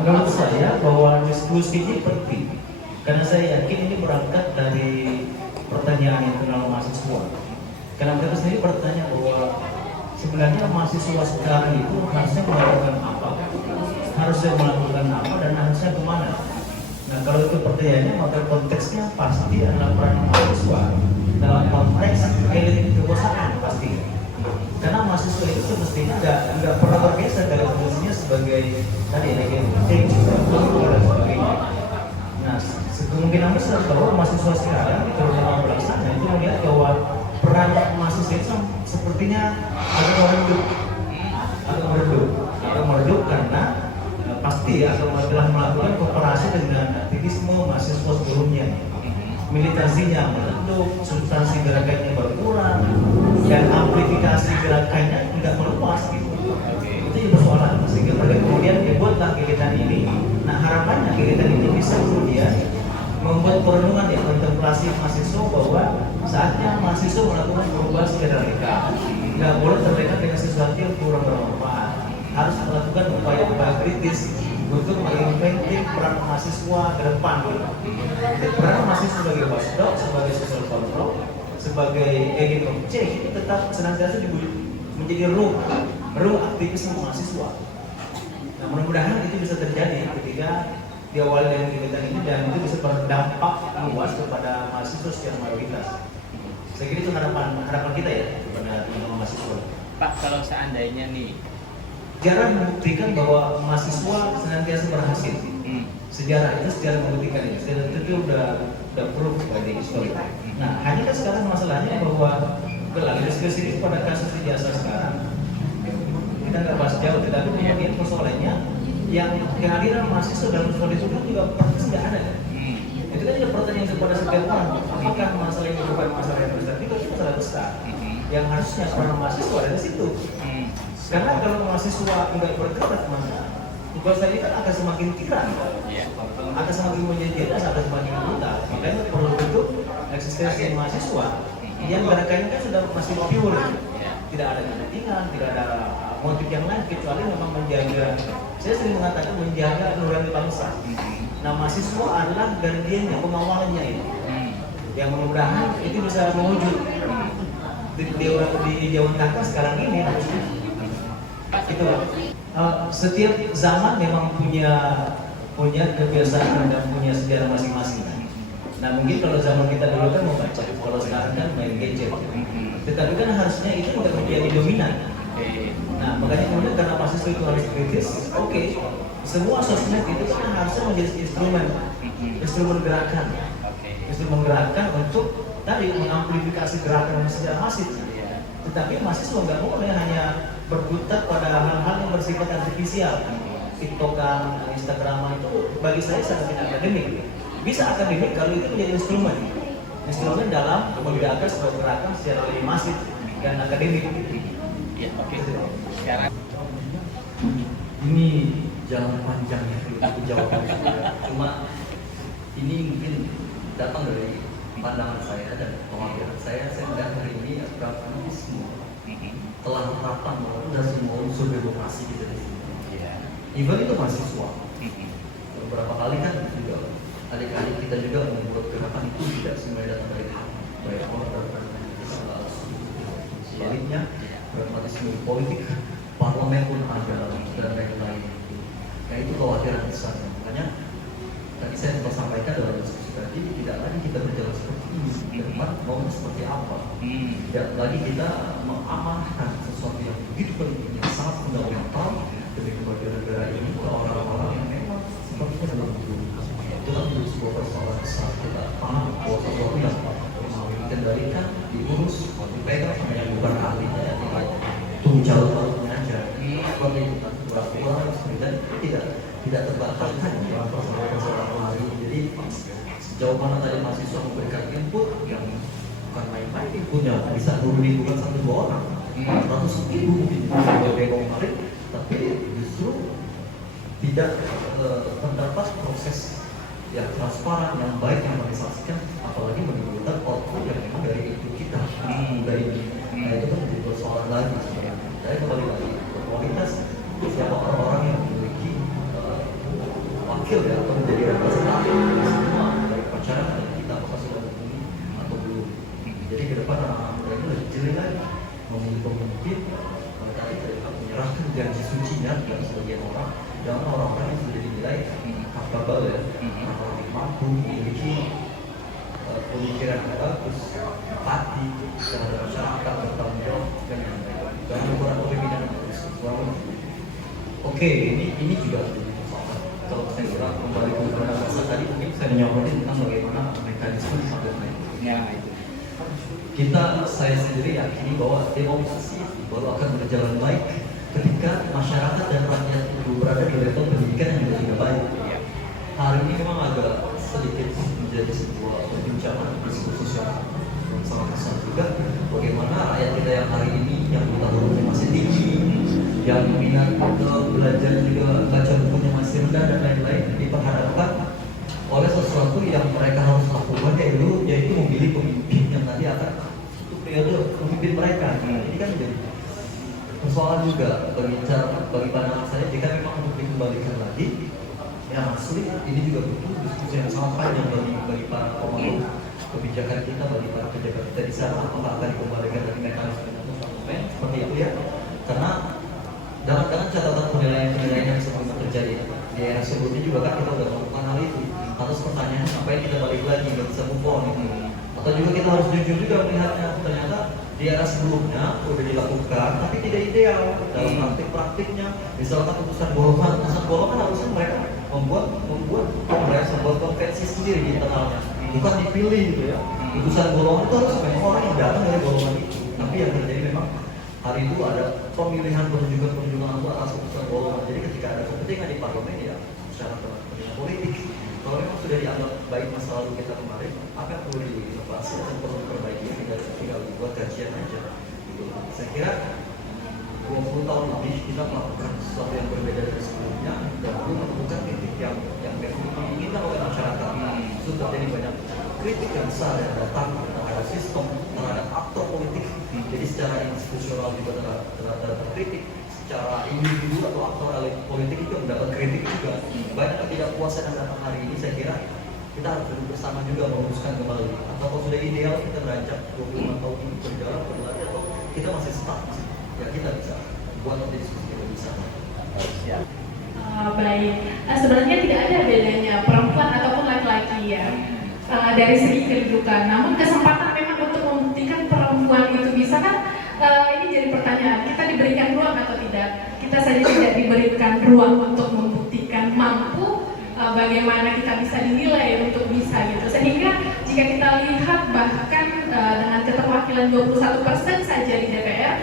Menurut saya bahwa diskusi ini penting karena saya yakin ini berangkat dari pertanyaan yang kenal mahasiswa. Karena mereka sendiri bertanya bahwa sebenarnya mahasiswa sekarang itu harusnya melakukan apa, harusnya melakukan apa dan harusnya kemana. Nah kalau itu pertanyaannya maka konteksnya pasti adalah peran mahasiswa dalam konteks elit kekuasaan pasti. Karena mahasiswa itu semestinya nggak pernah bergeser dari fungsinya sebagai tadi tim dan sebagainya. Nah, kemungkinan besar bahwa mahasiswa sekarang terutama pelaksana itu melihat bahwa peran mahasiswa itu sepertinya agak meredup karena pasti akan telah melakukan kooperasi dengan aktivisme mahasiswa sebelumnya. Militasinya meredup, substansi gerakannya berkurang, dan amplifikasi gerakannya tidak meluas gitu. Itu yang persoalan. Sehingga mereka kemudian dibuatlah kegiatan ini. Nah harapannya kegiatan itu bisa kemudian membuat perenungan ya, kontemplasi mahasiswa bahwa saatnya mahasiswa melakukan perubahan secara radikal. Nggak boleh terlena dengan sesuatu yang kurang bermanfaat. Harus melakukan upaya-upaya kritis untuk menginventif peran mahasiswa ke depan. Peran mahasiswa sebagai watchdog, sebagai social control, sebagai agent of change itu tetap senantiasa menjadi ruh aktivisme mahasiswa. Nah mudah-mudahan itu bisa terjadi ketika diawali dengan kegiatan ini dan itu bisa berdampak luas kepada mahasiswa secara mayoritas. Saya kira itu harapan kita ya kepada teman-teman mahasiswa. Pak, kalau seandainya nih sejarah membuktikan bahwa mahasiswa senantiasa berhasil. Sejarah membuktikan ini. Sejarah itu udah proof by the history. Nah, hanya kan sekarang masalahnya bahwa lagi diskusi ini pada kasus ijazah sekarang kita nggak bahas jauh, tetapi kemudian persoalannya yang kehadiran mahasiswa dalam soal itu juga praktis nggak ada kan? Itu kan juga pertanyaan kepada setiap orang. Apakah masalah ini bukan masalah yang besar? Itu masalah besar. Yang harusnya peran mahasiswa ada di situ. Karena kalau mahasiswa nggak bergerak mana, tugas tadi kan akan semakin tiran, akan semakin menjadi akan semakin buta. Makanya perlu bentuk eksistensi mahasiswa yang gerakannya kan sudah masih pure, tidak ada kepentingan, tidak ada motif yang lain kecuali memang menjaga. Saya sering mengatakan menjaga nurani bangsa. Nah mahasiswa adalah guardiannya, pengawalnya ini. Yang mudah-mudahan itu bisa mewujud di zaman kakak sekarang ini. Itu setiap zaman memang punya kebiasaan dan punya sejarah masing-masing. Nah mungkin kalau zaman kita dulu kan membaca, kalau sekarang kan main gadget. Tetapi kan harusnya itu tidak menjadi dominan. Nah makanya kemudian karena mahasiswa itu harus kritis, oke, semua sosmed itu kan harusnya menjadi instrumen gerakan untuk tadi mengamplifikasi gerakan secara masif. Tetapi mahasiswa nggak boleh hanya berkutat pada hal-hal yang bersifat artifisial. TikTokan, Instagram itu bagi saya sangat tidak akademik. Bisa akademik kalau itu menjadi instrumen dalam menggerakkan sebuah gerakan secara lebih masif dan akademik. Ya, oke. Sekarang ini jalan panjang ya jawaban cuma ini mungkin datang dari pandangan saya dan pemahaman saya melihat hari ini pragmatisme telah merata sudah semua unsur demokrasi kita di sini. Even itu mahasiswa. Beberapa kali kan juga adik-adik kita juga membuat gerakan itu tidak semuanya datang dari hati, baik orang dan sebaliknya pragmatisme politik parlemen pun ada dan lain-lain. Nah itu kekhawatiran besar. Makanya tadi saya sempat sampaikan dalam diskusi tadi tidak lagi kita berjalan seperti ini di depan mau seperti apa. Tidak lagi kita mengamankan sesuatu yang begitu penting yang sangat fundamental demi kebahagiaan negara ini ke orang-orang yang memang sepertinya dalam itu kan menjadi sebuah persoalan besar. Kita paham bahwa sesuatu yang dikendalikan, diurus, dipegang sama yang bukan ahlinya ya tunggu jalur-jalurnya aja. Seperti itu kan dan tidak terbatalkan dalam persoalan hari ini. Jadi sejauh mana tadi mahasiswa memberikan input yang bukan main-main inputnya bisa nurunin bukan satu dua orang, 100.000 mungkin kemarin, tapi justru tidak terdapat proses yang transparan, yang baik, yang mengisolasikan, apalagi menimbulkan output yang memang dari input kita, dari nah itu kan menjadi persoalan lagi sebenarnya. Saya kembali lagi kualitas siapa orang-orang yang memiliki wakil ya atau menjadi representatif dari semua baik masyarakat dan kita apakah sudah memilih atau belum. Jadi ke depan anak-anak muda ini lebih jeli lagi memilih pemimpin tadi menyerahkan janji sucinya kepada sebagian orang dengan orang-orang yang sudah dinilai kapabel ya, orang mampu memiliki pemikiran yang bagus, empati terhadap masyarakat, bertanggung jawab dan yang lain. Dan ukuran kepemimpinan yang bagus. Oke, ini juga menjadi persoalan. Kalau saya bilang kembali ke undang dasar tadi, mungkin saya menyampaikan tentang bagaimana mekanisme sampai lain. Ya itu. Saya sendiri yakini bahwa demokrasi baru akan berjalan baik ketika masyarakat dan rakyat itu berada di level pendidikan yang juga sudah baik. Ya. Hari ini memang agak sedikit menjadi sebuah perbincangan diskursus yang sangat besar juga bagaimana rakyat kita yang hari ini yang pengetahuannya masih tinggi, yang minat belajar juga baca bukunya masih rendah dan lain-lain diperhadapkan oleh sesuatu yang mereka harus lakukan yaitu memilih pemimpin yang nanti akan satu periode pemimpin mereka. Ini kan menjadi persoalan juga bagi pandangan saya jika memang untuk dikembalikan lagi yang asli ini juga butuh diskusi yang sangat panjang bagi para pemangku kebijakan kita, bagi para pejabat kita di sana apakah akan dikembalikan dari mekanisme parlemen seperti itu ya, karena dengan catatan penilaian yang sebelumnya terjadi di era sebelumnya juga kan kita sudah melakukan hal itu. Terus pertanyaannya ngapain kita balik lagi nggak bisa move on atau juga kita harus jujur juga melihatnya ternyata di era sebelumnya sudah dilakukan tapi tidak ideal dalam praktik-praktiknya. Misalkan putusan golongan harusnya mereka membuat kongres, membuat konvensi sendiri di internalnya, bukan dipilih gitu ya. Putusan golongan itu harus memang orang yang datang dari golongan itu, tapi yang terjadi memang hari itu ada pemilihan penunjukan atas putusan golongan. Jadi ketika ada kepentingan di parlemen ya secara kepentingan politik. Kalau memang sudah dianggap baik masa lalu kita kemarin, apa yang perlu diinovasi dan perlu diperbaiki tinggal dibuat kajian aja. Gitu. Saya kira 20 tahun lebih kita melakukan sesuatu yang berbeda dari sebelumnya dan perlu menemukan titik yang memang diinginkan oleh masyarakat. Sudah terjadi banyak kritik yang besar yang datang terhadap sistem, terhadap aktor politik. Jadi secara institusional juga terhadap kritik. Secara individu atau aktor elit politik itu mendapat kritik juga. Banyak ketidakpuasan yang datang hari ini, saya kira kita harus duduk bersama juga memutuskan kembali. Atau kalau sudah ideal kita beranjak 25 tahun ini berjalan berlari atau kita masih stuck ya kita bisa buat nanti diskusi kita bisa. Siap. Baik, sebenarnya tidak ada bedanya perempuan ataupun laki-laki ya dari segi kedudukan. Namun kesempatan memang untuk membuktikan perempuan itu bisa kan? Ini jadi pertanyaan, kita diberikan ruang atau tidak? Kita saja tidak diberikan ruang untuk membuktikan mampu bagaimana kita bisa dinilai untuk bisa gitu. Sehingga jika kita lihat bahkan dengan keterwakilan 21% saja di DPR,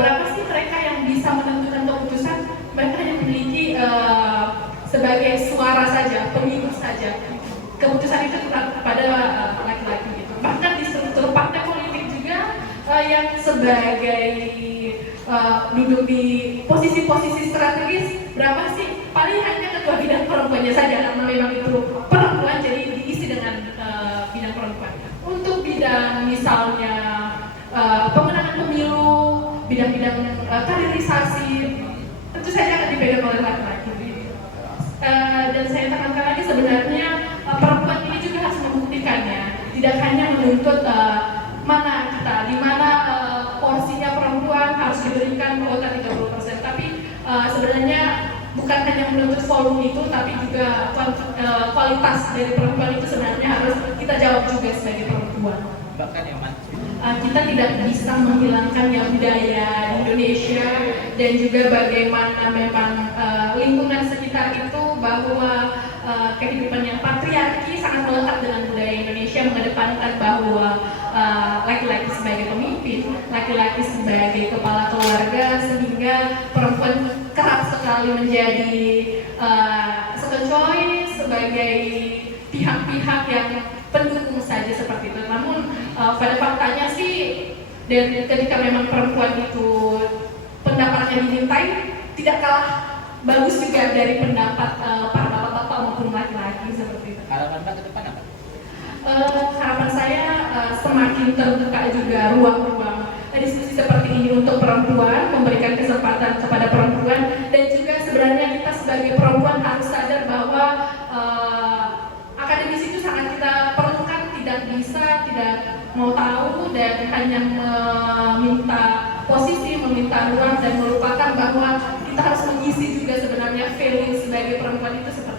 berapa sih mereka yang bisa menentukan keputusan? Mereka yang memiliki sebagai suara saja, pengikut saja. Keputusan itu pada laki-laki gitu. Bahkan di struktur partai politik juga yang sebagai duduk di posisi-posisi strategis berapa sih? Paling hanya ketua bidang perempuannya saja karena memang itu perempuan jadi diisi dengan bidang perempuan. Untuk bidang misalnya pemenangan pemilu, bidang-bidang kaderisasi tentu saja akan dipegang oleh laki-laki. Dan saya tekankan lagi sebenarnya perempuan ini juga harus membuktikannya, tidak hanya menuntut mana kita, di mana porsinya perempuan harus diberikan kuota 30%, tapi sebenarnya bukan hanya menuntut volume itu, tapi juga kualitas dari perempuan itu sebenarnya harus kita jawab juga sebagai perempuan. Bahkan yang kita tidak bisa menghilangkan yang budaya Indonesia dan juga bagaimana memang lingkungan sekitar itu bahwa kehidupan yang patriarki sangat melekat dengan budaya Indonesia, mengedepankan bahwa laki-laki sebagai pemimpin, laki-laki sebagai kepala keluarga, sehingga perempuan kerap sekali menjadi sekecoy sebagai pihak-pihak yang pendukung saja seperti itu. Namun pada faktanya sih, dan ketika memang perempuan itu pendapatnya dimintai, tidak kalah bagus juga dari pendapat para bapak-bapak maupun laki-laki seperti itu. harapan Mbak ke depan apa? Harapan saya semakin terbuka juga ruang-ruang diskusi seperti ini untuk perempuan, memberikan kesempatan kepada perempuan, dan juga sebenarnya kita sebagai perempuan harus sadar bahwa tidak mau tahu dan hanya meminta posisi, meminta ruang dan melupakan bahwa kita harus mengisi juga sebenarnya feeling sebagai perempuan itu seperti